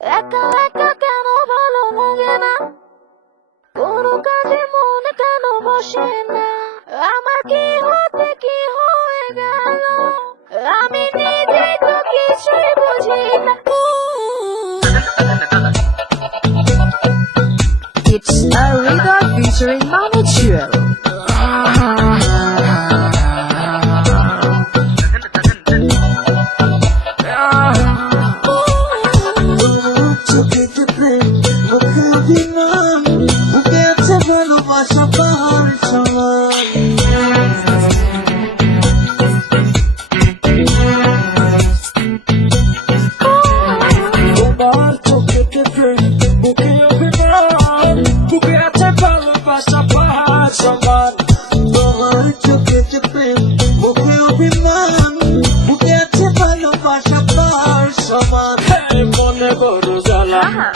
একা একা কেন ভালো লাগে না, কোনো কাজে মন কেন বসে না, আমার কি হতে কি হয়ে গেল, আমি নিজে তো কিছুই বুঝি না। It's a Riga featuring Manu Chua.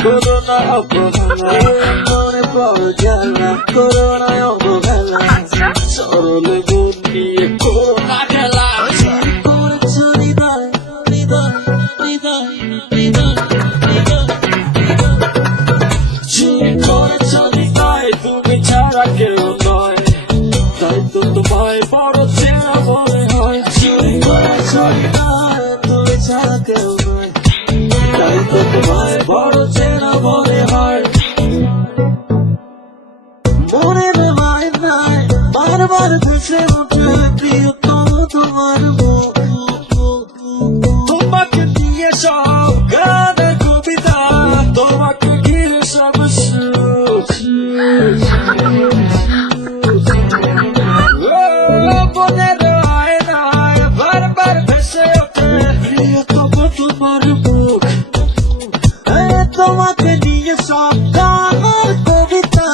Corona অবহেলা মনে পড়ে জ্বালা করোনা অবহেলা সরলে মন নিয়ে করোনা খেলা করেছ হৃদয় হৃদয় হৃদয় হৃদয় চুরি করেছ হৃদয় তুমি ছাড়া কেউ নয় তাই তো তোমায় বড় চেনা মনে হয় চুরি করেছ হৃদয় তুমি ছাড়া কেউ নয় তাই তো তোমায় বড় চেনা মনে হয় মনে বেলায় নাই বারবার ভেসে উঠে প্রিয়তম তোমার মুখ তোমাকে দিয়ে সব গান কবিতা তোমাকে ঘিরে সব সুখ মনে বেলায় নাই বারবার ভেসে উঠে প্রিয়তম তোমার মুখ তোমাকে নিয়ে সব গান কবিতা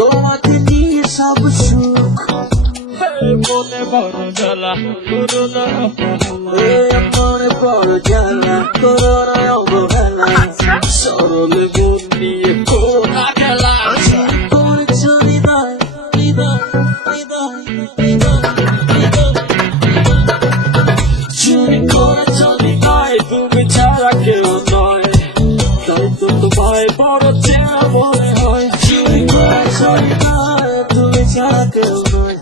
তোমাকে নিয়ে সব সুখ মনে বড় জ্বালা করোনা অবহেলা মনে বড় জ্বালা করোনা অবহেলা সরলে মন নিয়ে করোনা খেলা করেছ হৃদয় হৃদয় হৃদয় হৃদয় হৃদয় চুরি করেছ হৃদয় তুমি ছাড়া কেউ নয় তাই তো তোমায় বড় চেনা মনে হয় চুরি করেছ হৃদয় তুমি ছাড়া কেউ নয়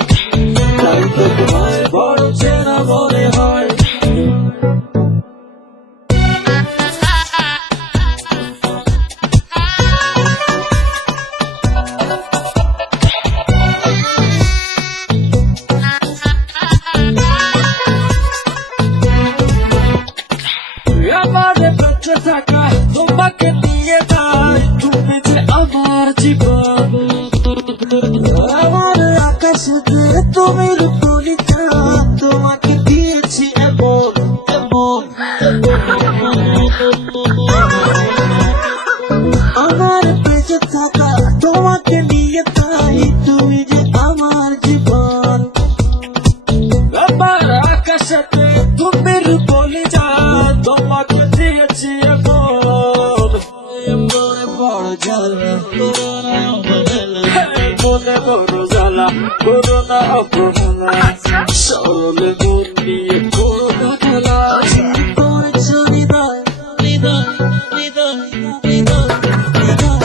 তাই তো তোমায় বড় চেনা মনে হয় আমাদের বেঁচে থাকা তোমাকে নিয়ে যাই তুমি যে আমার জীবন আমার আকাশেতে তুমি রূপলিকা তোমাকে দিয়েছি এমন এমন আমার বেঁচে থাকা তোমাকে নিয়ে যাই তুমি যে আমার জীবন আমার আকাশেতে তুমি রূপলিকা তোমাকে দিয়েছি এমন মনে বড় জ্বালা করোনা অবহেলা মনে বড় জ্বালা করোনা অবহেলা সরলে মন নিয়ে করোনা খেলা করেছ হৃদয় হৃদয় হৃদয় হৃদয় হৃদয়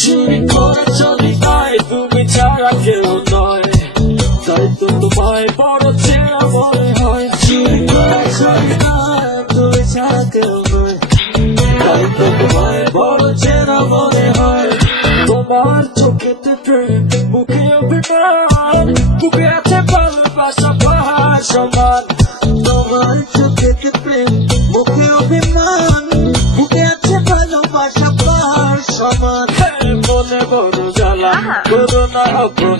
চুরি করেছ হৃদয় তুমি ছাড়া কেউ নয় তাই তো তোমায় বড় চেনা মনে হয় চুরি করেছ হৃদয় তুমি ছাড়া কেউ নয় তাই তো তোমায় বড় চেনা মনে হয় তোমার চোখেতে প্রেম মুখে অভিমান বুকে আছে ভালোবাসা পাহাড় সমান তোমার চোখেতে প্রেম মুখে অভিমান বুকে আছে ভালোবাসা পাহাড় সমান মনে বড় জ্বালা করোনা অবহেলা